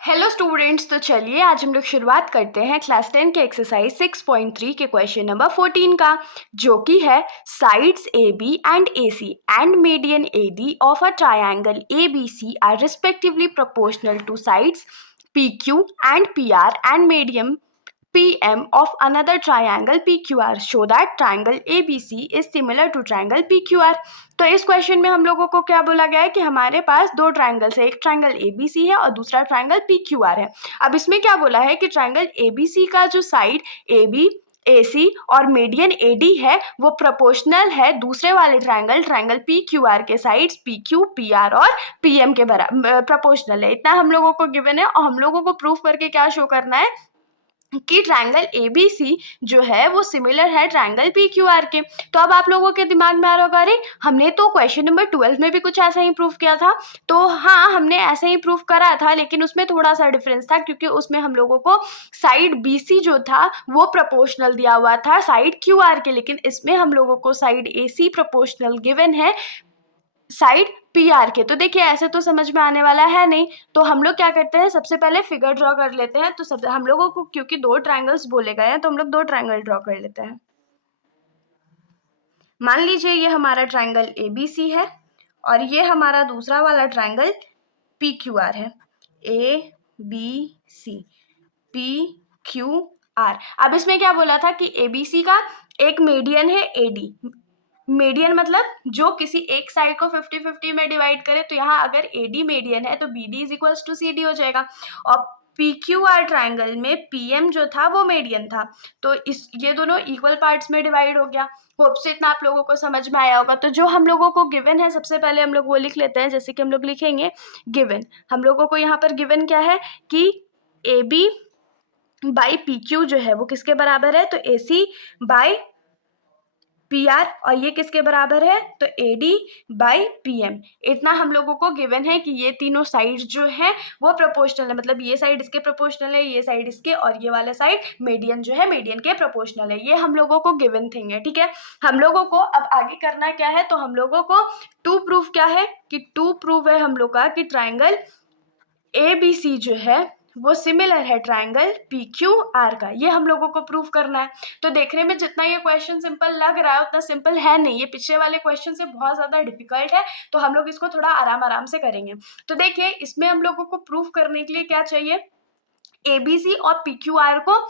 Hello students, तो चलिए आज हम लोग शुरुआत करते हैं क्लास 10 के एक्सरसाइज 6.3 के क्वेश्चन नंबर 14 का, जो कि है sides A B and A C and median A D of a triangle A B C are respectively proportional to sides P Q and P R and medium PM of another triangle PQR. Show that triangle ABC is similar to triangle PQR. तो इस question में हम लोगों को क्या बोला गया है कि हमारे पास दो ट्राइंगल्स है, एक ट्राइंगल ABC है और दूसरा ट्राइंगल PQR है। अब इसमें क्या बोला है कि ट्राइंगल ABC का जो साइड AB AC और मीडियन AD है वो प्रोपोर्शनल है दूसरे वाले ट्राइंगल PQR के साइड्स PQ PR और PM के बराबर प्रोपोर्शनल है। इतना हम लोगों को गिवन है और हम लोगों को प्रूफ करके क्या शो करना है कि ट्रायंगल ABC जो है वो सिमिलर है ट्रायंगल PQR के। तो अब आप लोगों के दिमाग में आ रहा होगा, अरे हमने तो क्वेश्चन नंबर 12 में भी कुछ ऐसा ही प्रूफ किया था। तो हाँ, हमने ऐसे ही प्रूफ करा था, लेकिन उसमें थोड़ा सा डिफरेंस था क्योंकि उसमें हम लोगों को साइड BC जो था वो प्रोपोर्शनल दिया हुआ था साइड QR के, लेकिन इसमें हम लोगों को साइड AC प्रोपोर्शनल गिवन है साइड PR के। तो देखिए ऐसे तो समझ में आने वाला है नहीं, तो हम लोग क्या करते हैं, सबसे पहले फिगर ड्रॉ कर लेते हैं। तो सब हम लोगों को क्योंकि दो ट्रायंगल्स बोले गए हैं तो हम लोग दो ट्रायंगल ड्रॉ कर लेते हैं। मान लीजिए ये हमारा ट्रायंगल ABC है और ये हमारा दूसरा वाला ट्रायंगल PQR है। ABC PQR। अब इसमें क्या बोला था कि ABC का एक मीडियन है AD। मीडियन मतलब जो किसी एक साइड को 50-50 में डिवाइड करे, तो यहाँ अगर AD मीडियन है तो BD is equals to CD हो जाएगा। और PQR ट्राइंगल में PM जो था वो मीडियन था, तो इस ये दोनों इक्वल पार्ट्स में डिवाइड हो गया। होप से इतना आप लोगों को समझ में आया होगा। तो जो हम लोगों को गिवन है सबसे पहले हम लोग वो लिख लेते हैं। जैसे कि हम लोग लिखेंगे गिवन, हम लोगों को यहाँ पर गिवन क्या है कि AB बाई PQ जो है वो किसके बराबर है, तो AC बाई PR, और ये किसके बराबर है, तो AD बाई PM। इतना हम लोगों को गिवन है कि ये तीनों साइड जो है वो प्रोपोर्शनल है, मतलब ये साइड इसके प्रोपोर्शनल है, ये साइड इसके, और ये वाला साइड मीडियन जो है मीडियन के प्रोपोर्शनल है। ये हम लोगों को गिवन थिंग है, ठीक है। हम लोगों को अब आगे करना क्या है, तो हम लोगों को टू प्रूफ क्या है कि टू प्रूफ है हम लोग का कि ट्राइंगल ABC जो है वो सिमिलर है ट्राइंगल PQR का। ये हम लोगों को प्रूफ करना है। तो देखने में जितना ये क्वेश्चन सिंपल लग रहा है उतना सिंपल है नहीं, ये पिछले वाले क्वेश्चन से बहुत ज़्यादा डिफिकल्ट है। तो हम लोग इसको थोड़ा आराम आराम से करेंगे। तो देखिए इसमें हम लोगों को प्रूफ करने के लिए क्या चाहिए, ABC और PQR को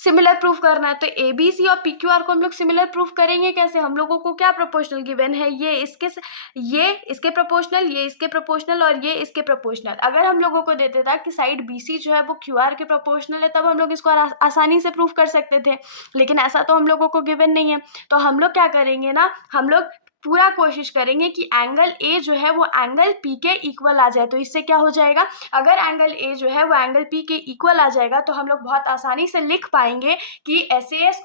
सिमिलर प्रूफ करना है। तो ABC और PQR को हम लोग सिमिलर प्रूफ करेंगे कैसे, हम लोगों को क्या प्रोपोर्शनल गिवन है, ये इसके प्रोपोर्शनल, ये इसके प्रोपोर्शनल और ये इसके प्रोपोर्शनल। अगर हम लोगों को देते था कि साइड BC जो है वो QR के प्रोपोर्शनल है, तब हम लोग इसको आसानी से प्रूफ कर सकते थे, लेकिन ऐसा तो हम लोगों को गिवन नहीं है। तो हम लोग क्या करेंगे ना, हम लोग पूरा कोशिश करेंगे कि एंगल A जो है वो एंगल P के इक्वल आ जाए। तो इससे क्या हो जाएगा, अगर एंगल A जो है वो एंगल P के इक्वल आ जाएगा तो हम लोग बहुत आसानी से लिख पाएंगे कि SAS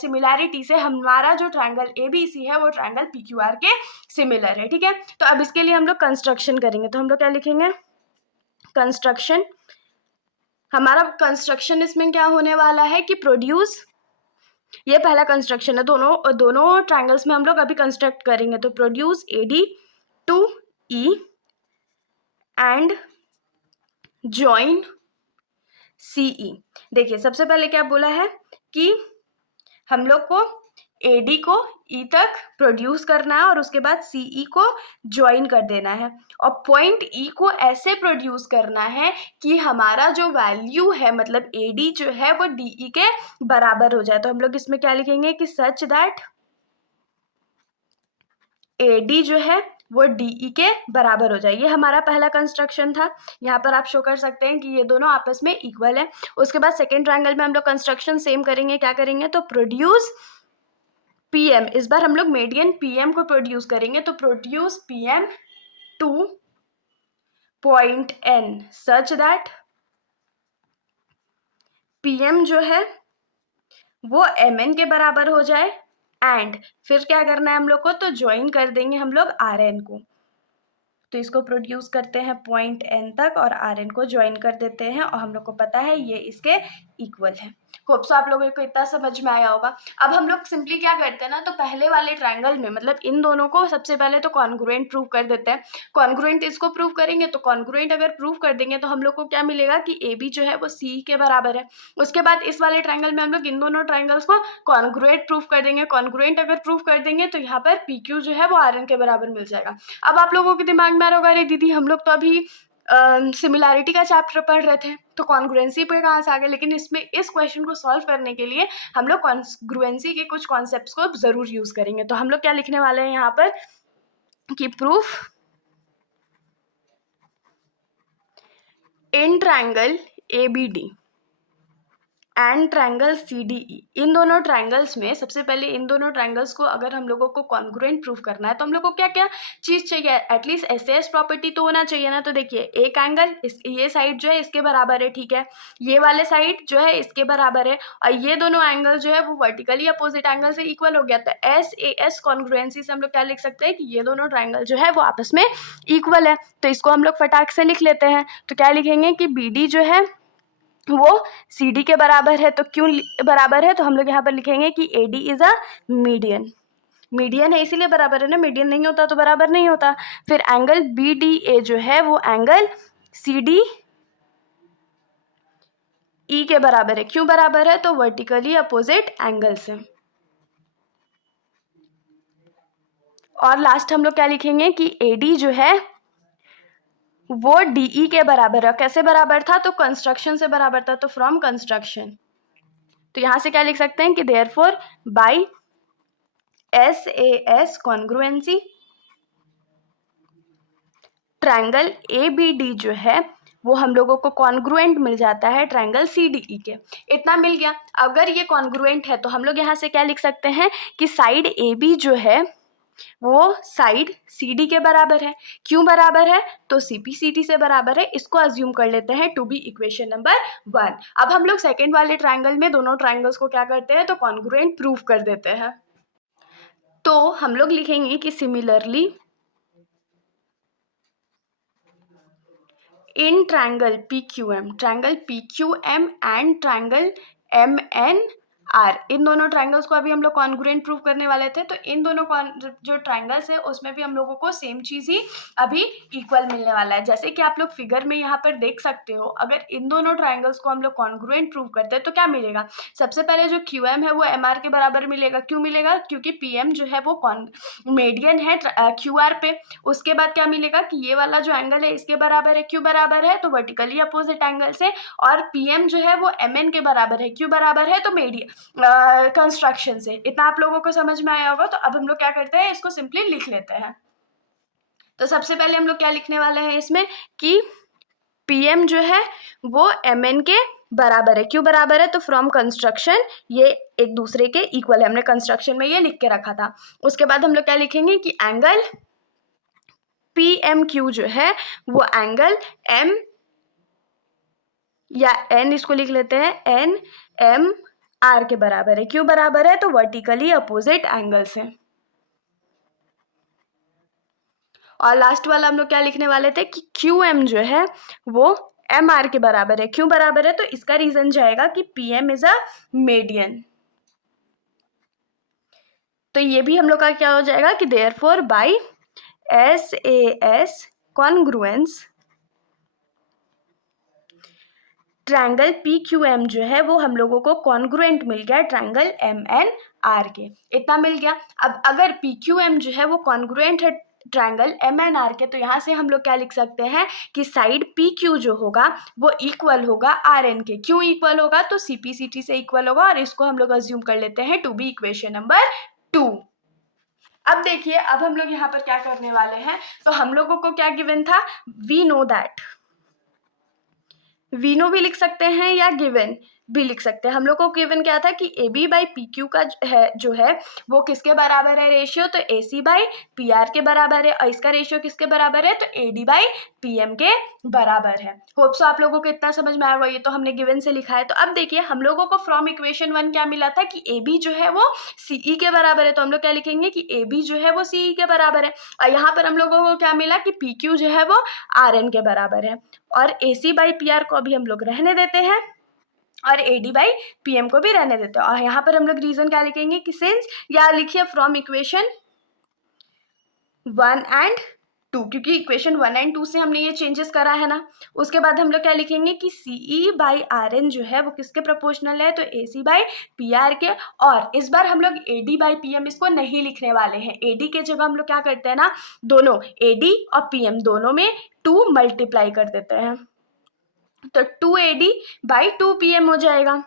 सिमिलैरिटी से हमारा जो ट्रायंगल ABC है वो ट्रायंगल PQR के सिमिलर है, ठीक है। तो अब इसके लिए हम लोग कंस्ट्रक्शन करेंगे। तो हम लोग क्या लिखेंगे, कंस्ट्रक्शन। हमारा कंस्ट्रक्शन इसमें क्या होने वाला है कि प्रोड्यूस, ये पहला कंस्ट्रक्शन है, दोनों ट्रायंगल्स में हम लोग अभी कंस्ट्रक्ट करेंगे। तो produce AD to E and join CE। देखिए सबसे पहले क्या बोला है कि हम लोग को AD को E तक प्रोड्यूस करना है और उसके बाद CE को ज्वाइन कर देना है, और पॉइंट E को ऐसे प्रोड्यूस करना है कि हमारा जो वैल्यू है मतलब AD जो है वो DE के बराबर हो जाए। तो हम लोग इसमें क्या लिखेंगे कि सच दैट AD जो है वो DE के बराबर हो जाए। ये हमारा पहला कंस्ट्रक्शन था। यहाँ पर आप शो कर सकते हैं कि ये दोनों आपस में इक्वल है। उसके बाद सेकेंड ट्रायंगल में हम लोग कंस्ट्रक्शन सेम करेंगे। क्या करेंगे, तो प्रोड्यूस PM, इस बार हम लोग मीडियन PM को प्रोड्यूस करेंगे। तो produce PM two point N such that PM जो है वो MN के बराबर हो जाए, एंड फिर क्या करना है हम लोग को, तो ज्वाइन कर देंगे हम लोग RN को। तो इसको प्रोड्यूस करते हैं पॉइंट एन तक और आर एन को ज्वाइन कर देते हैं और हम लोग को पता है ये इसके इक्वल है। होप सो आप लोगों को इतना समझ में आया होगा। अब हम लोग सिंपली क्या करते हैं ना, तो पहले वाले ट्रायंगल में मतलब इन दोनों को सबसे पहले तो कॉन्ग्रुएंट प्रूव कर देते हैं। कॉन्ग्रुएंट इसको प्रूव करेंगे तो कॉन्ग्रुएंट अगर प्रूव कर देंगे तो हम लोग को क्या मिलेगा कि ए बी जो है वो सी के बराबर है। उसके बाद इस वाले ट्रायंगल में हम लोग इन दोनों ट्रायंगल्स को कॉन्ग्रुएंट प्रूव कर देंगे। कॉन्ग्रुएंट अगर प्रूव कर देंगे तो यहाँ पर पी क्यू जो है वो आर एन के बराबर मिल जाएगा। अब आप लोगों के दिमाग में आ रहा होगा, अरे दीदी हम लोग तो अभी सिमिलैरिटी का चैप्टर पढ़ रहे थे तो कॉन्ग्रुएंसी पे कहाँ से आ गए। लेकिन इसमें इस क्वेश्चन को सॉल्व करने के लिए हम लोग कॉन्ग्रुएंसी के कुछ कॉन्सेप्ट्स को जरूर यूज करेंगे। तो हम लोग क्या लिखने वाले हैं यहाँ पर कि proof in triangle ABD and triangle CDE, इन दोनों ट्रायंगल्स में सबसे पहले इन दोनों ट्रायंगल्स को अगर हम लोगों को कॉन्ग्रुएंट प्रूफ करना है तो हम लोग को क्या क्या चीज़ चाहिए, एटलीस्ट SAS प्रॉपर्टी तो होना चाहिए ना। तो देखिए एक एंगल ये साइड जो है इसके बराबर है, ठीक है, ये वाले साइड जो है इसके बराबर है और ये दोनों एंगल जो है वो वर्टिकली अपोजिट एंगल से इक्वल हो गया। तो SAS कॉन्ग्रुएंसी से हम लोग क्या लिख सकते हैं कि ये दोनों ट्रायंगल जो है वो आपस में इक्वल है। तो इसको हम लोग फटाक से लिख लेते हैं। तो क्या लिखेंगे कि BD जो है वो CD के बराबर है। तो क्यों बराबर है, तो हम लोग यहाँ पर लिखेंगे कि AD is a median. Median है इसीलिए बराबर है ना, मीडियन नहीं होता तो बराबर नहीं होता। फिर एंगल BDA जो है वो एंगल CDE के बराबर है। क्यों बराबर है, तो वर्टिकली अपोजिट एंगल से। और लास्ट हम लोग क्या लिखेंगे कि AD जो है वो DE के बराबर है। कैसे बराबर था, तो कंस्ट्रक्शन से बराबर था, तो फ्रॉम कंस्ट्रक्शन। तो यहां से क्या लिख सकते हैं कि therefore by SAS congruency triangle ABD जो है वो हम लोगों को कॉन्ग्रुएंट मिल जाता है ट्रायंगल CDE के। इतना मिल गया। अगर ये कॉन्ग्रुएंट है तो हम लोग यहाँ से क्या लिख सकते हैं कि साइड AB जो है वो साइड CD के बराबर है। क्यों बराबर है, तो CP CD से बराबर है। इसको अज्यूम कर लेते हैं टू बी इक्वेशन नंबर 1। अब हम लोग सेकेंड वाले ट्रायंगल में दोनों ट्रायंगल्स को क्या करते हैं, तो कॉन्ग्रुएंट प्रूव कर देते हैं। तो हम लोग लिखेंगे कि similarly in triangle PQM and triangle MNR, इन दोनों ट्रायंगल्स को अभी हम लोग कॉन्ग्रुएंट प्रूव करने वाले थे। तो इन दोनों जो ट्रायंगल्स है उसमें भी हम लोगों को सेम चीज़ ही अभी इक्वल मिलने वाला है। जैसे कि आप लोग फिगर में यहाँ पर देख सकते हो, अगर इन दोनों ट्रायंगल्स को हम लोग कॉन्ग्रुएंट प्रूव करते हैं तो क्या मिलेगा। सबसे पहले जो QM है वो MR के बराबर मिलेगा। क्यों मिलेगा, क्योंकि PM जो है वो मीडियन है QR पे। उसके बाद क्या मिलेगा कि ये वाला जो एंगल है इसके बराबर है। क्यों बराबर है, तो वर्टिकली अपोजिट एंगल से। और PM जो है वो MN के बराबर है। क्यों बराबर है, तो मीडियन कंस्ट्रक्शन से। इतना आप लोगों को समझ में आया होगा। तो अब हम लोग क्या करते हैं, इसको सिंपली लिख लेते हैं। तो सबसे पहले हम लोग क्या लिखने वाले हैं इसमें कि PM जो है वो MN के बराबर है। क्यों बराबर है, तो फ्रॉम कंस्ट्रक्शन ये एक दूसरे के इक्वल है। हमने कंस्ट्रक्शन में ये लिख के रखा था। उसके बाद हम लोग क्या लिखेंगे कि एंगल PMQ जो है वो एंगल M या N, इसको लिख लेते हैं NMR के बराबर है। क्यों बराबर है, तो वर्टिकली अपोजिट एंगल से। और लास्ट वाला हम लोग क्या लिखने वाले थे कि QM जो है वो MR के बराबर है। क्यों बराबर है, तो इसका रीजन जाएगा कि PM इज अ मीडियन। तो ये भी हम लोग का क्या हो जाएगा कि therefore by SAS congruence triangle PQM जो है वो हम लोगों को कॉन्ग्रुएंट मिल गया ट्रायंगल MNR के। इतना मिल गया। अब अगर PQM जो है वो कॉन्ग्रुएंट है ट्रायंगल MNR के, तो यहाँ से हम लोग क्या लिख सकते हैं कि साइड PQ जो होगा वो इक्वल होगा RN के। क्यों इक्वल होगा, तो CP/CT से इक्वल होगा। और इसको हम लोग अज्यूम कर लेते हैं टू बी इक्वेशन नंबर 2। अब देखिए, अब हम लोग यहाँ पर क्या करने वाले हैं, तो हम लोगों को क्या गिवन था, we know that, we know भी लिख सकते हैं या गिवन। भी लिख सकते हैं। हम लोग को गिवन क्या था कि A B by P Q का जो है वो किसके बराबर है रेशियो, तो A C by P R के बराबर है, और इसका रेशियो किसके बराबर है, तो A D by P M के बराबर है। होप सो आप लोगों को इतना समझ में आएगा, ये तो हमने गिवन से लिखा है। तो अब देखिए हम लोगों को फ्रॉम इक्वेशन 1 क्या मिला था कि ए बी जो है वो सी ई के बराबर है, तो हम लोग क्या लिखेंगे कि ए बी जो है वो सी ई के बराबर है, और यहाँ पर हम लोगों को क्या मिला कि पी क्यू जो है वो आर एन के बराबर है, और A C by P R को अभी हम लोग रहने देते हैं, और A D by P M को भी रहने देते हैं। और यहाँ पर हम लोग रीजन क्या लिखेंगे कि सिंस, या लिखिए फ्रॉम इक्वेशन 1 एंड 2, क्योंकि इक्वेशन 1 एंड 2 से हमने ये चेंजेस करा है ना। उसके बाद हम लोग क्या लिखेंगे कि C E by R N जो है वो किसके प्रोपोर्शनल है, तो A C by P R के। और इस बार हम लोग A D by P M इसको नहीं लिखने वाले हैं, ए डी के जगह हम लोग क्या करते हैं ना, दोनों ए डी और पी एम दोनों में 2 मल्टीप्लाई कर देते हैं, तो 2 A D by 2 P M हो जाएगा।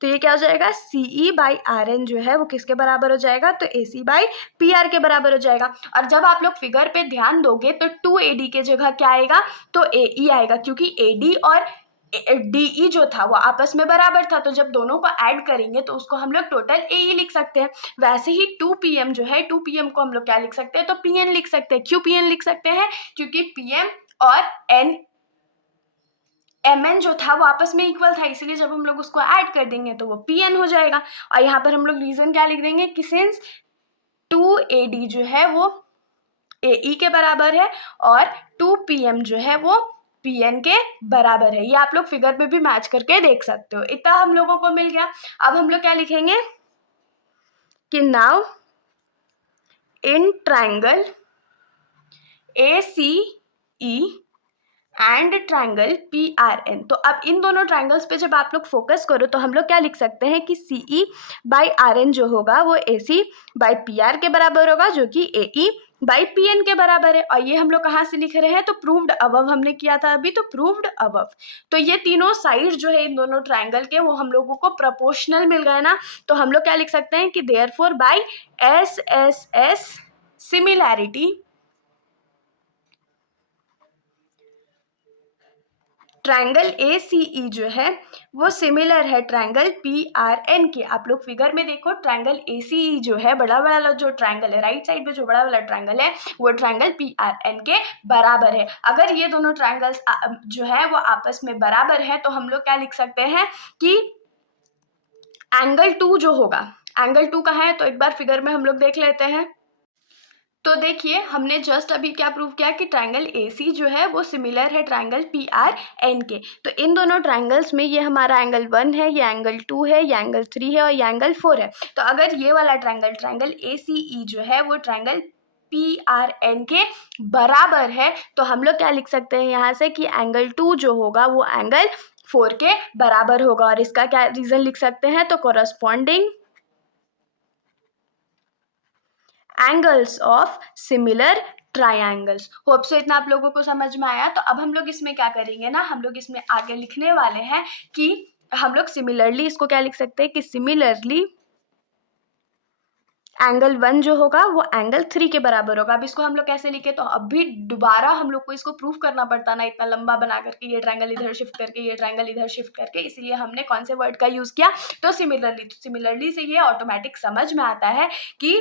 तो ये क्या हो जाएगा, C E by R N जो है वो किसके बराबर हो जाएगा, तो A C by P R के बराबर हो जाएगा। और जब आप लोग फिगर पे ध्यान दोगे तो 2 ए डी के जगह क्या आएगा, तो ए ई आएगा, क्योंकि ए डी और डी ई जो था वो आपस में बराबर था, तो जब दोनों को ऐड करेंगे तो उसको हम लोग टोटल ए ई लिख सकते हैं। वैसे ही 2 पी एम जो है, 2 पी एम को हम लोग क्या लिख सकते हैं, तो पी एन लिख सकते हैं। क्यों पी एन लिख सकते हैं, क्योंकि पी एम और एन एम एन जो था वो आपस में इक्वल था, इसलिए जब हम लोग उसको ऐड कर देंगे तो वो पी एन हो जाएगा। और यहाँ पर हम लोग रीजन क्या लिख देंगे कि सिंस 2 ए डी जो है वो ए ई के बराबर है, और 2 पी एम जो है वो पी एन के बराबर है। ये आप लोग फिगर में भी मैच करके देख सकते हो। इतना हम लोगों को मिल गया। अब हम लोग क्या लिखेंगे कि now in triangle A C E and triangle P R N, तो अब इन दोनों ट्राइंगल्स पे जब आप लोग फोकस करो तो हम लोग क्या लिख सकते हैं कि C E by R N जो होगा वो ए सी बाई पी आर के बराबर होगा, जो कि ए ई बाई पी एन के बराबर है। और ये हम लोग कहाँ से लिख रहे हैं, तो प्रूव्ड अबव हमने किया था अभी, तो प्रूव्ड अबव। तो ये तीनों साइड जो है इन दोनों ट्राइंगल के वो हम लोगों को प्रोपोर्शनल मिल गए ना, तो हम लोग क्या लिख सकते हैं कि therefore by S S S similarity triangle A C E जो है वो सिमिलर है ट्राइंगल पी आर एन के। आप लोग फिगर में देखो, ट्राइंगल ए सी ई जो है बड़ा वाला जो ट्राइंगल है, राइट साइड में जो बड़ा वाला ट्राइंगल है वो ट्राइंगल पी आर एन के बराबर है। अगर ये दोनों ट्राइंगल्स जो है वो आपस में बराबर है तो हम लोग क्या लिख सकते हैं कि एंगल 2 जो होगा, एंगल 2 कहाँ है, तो एक बार फिगर में हम लोग देख लेते हैं। तो देखिए हमने जस्ट अभी क्या प्रूव किया कि ट्राइंगल ए सी जो है वो सिमिलर है ट्राइंगल पी आर एन के। तो इन दोनों ट्राइंगल्स में ये हमारा एंगल 1 है, ये एंगल 2 है, ये एंगल 3 है और ये एंगल 4 है। तो अगर ये वाला ट्राइंगल ए सी ई जो है वो ट्राइंगल पी आर एन के बराबर है, तो हम लोग क्या लिख सकते हैं यहाँ से कि एंगल 2 जो होगा वो एंगल 4 के बराबर होगा। और इसका क्या रीजन लिख सकते हैं, तो corresponding angles of similar triangles. Hope so इतना आप लोगों को समझ में आया। तो अब हम लोग इसमें क्या करेंगे ना, हम लोग इसमें आगे लिखने वाले हैं कि हम लोग सिमिलरली इसको क्या लिख सकते हैं कि सिमिलरली एंगल 1 जो होगा वो एंगल 3 के बराबर होगा। अब इसको हम लोग कैसे लिखे, तो अभी दोबारा हम लोग को इसको प्रूफ करना पड़ता ना, इतना लंबा बना करके, ये ट्रायंगल इधर शिफ्ट करके, ये ट्रायंगल इधर शिफ्ट करके, इसलिए हमने कौन से वर्ड का यूज किया, तो सिमिलरली। तो सिमिलरली से ये ऑटोमेटिक समझ में आता है कि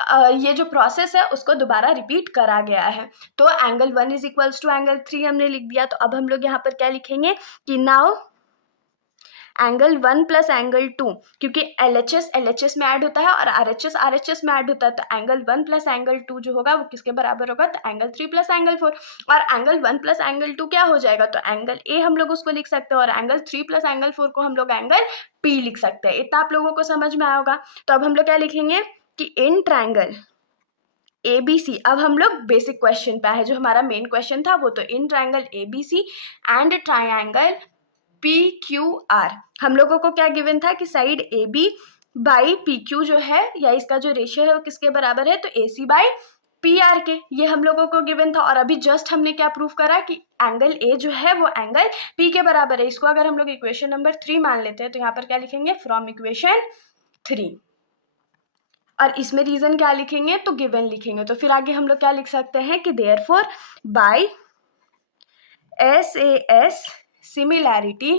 ये जो प्रोसेस है उसको दोबारा रिपीट करा गया है। तो angle 1 is equals to angle 3 हमने लिख दिया। तो अब हम लोग यहाँ पर क्या लिखेंगे कि नाउ एंगल 1 प्लस एंगल 2, क्योंकि LHS में ऐड होता है और RHS में ऐड होता है, तो एंगल 1 प्लस एंगल 2 जो होगा वो किसके बराबर होगा, तो एंगल 3 प्लस एंगल 4। और एंगल 1 प्लस एंगल 2 क्या हो जाएगा, तो एंगल A हम लोग उसको लिख सकते हैं, और एंगल 3 प्लस एंगल 4 को हम लोग एंगल P लिख सकते हैं। इतना आप लोगों को समझ में आया होगा। तो अब हम लोग क्या लिखेंगे कि इन ट्राइंगल ABC, अब हम लोग बेसिक क्वेश्चन पे आए, जो हमारा मेन क्वेश्चन था वो, तो in triangle ABC and triangle PQR हम लोगों को क्या गिवन था कि साइड AB बाई PQ जो है, या इसका जो रेशियो है वो किसके बराबर है, तो AC बाई PR के, ये हम लोगों को गिवन था। और अभी जस्ट हमने क्या प्रूफ करा कि एंगल A जो है वो एंगल P के बराबर है। इसको अगर हम लोग इक्वेशन नंबर 3 मान लेते हैं तो यहाँ पर क्या लिखेंगे, फ्रॉम इक्वेशन 3, और इसमें रीजन क्या लिखेंगे, तो गिवन लिखेंगे। तो फिर आगे हम लोग क्या लिख सकते हैं कि therefore by SAS similarity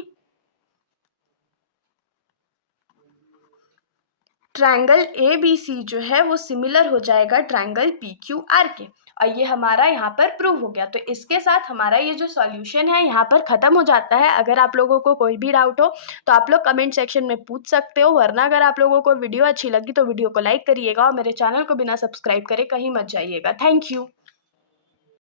triangle ABC जो है वो सिमिलर हो जाएगा ट्रायंगल PQR के, और ये हमारा यहाँ पर प्रूव हो गया। तो इसके साथ हमारा ये जो सॉल्यूशन है यहाँ पर ख़त्म हो जाता है। अगर आप लोगों को कोई भी डाउट हो तो आप लोग कमेंट सेक्शन में पूछ सकते हो, वरना अगर आप लोगों को वीडियो अच्छी लगी तो वीडियो को लाइक करिएगा और मेरे चैनल को बिना सब्सक्राइब करे कहीं मत जाइएगा। Thank you.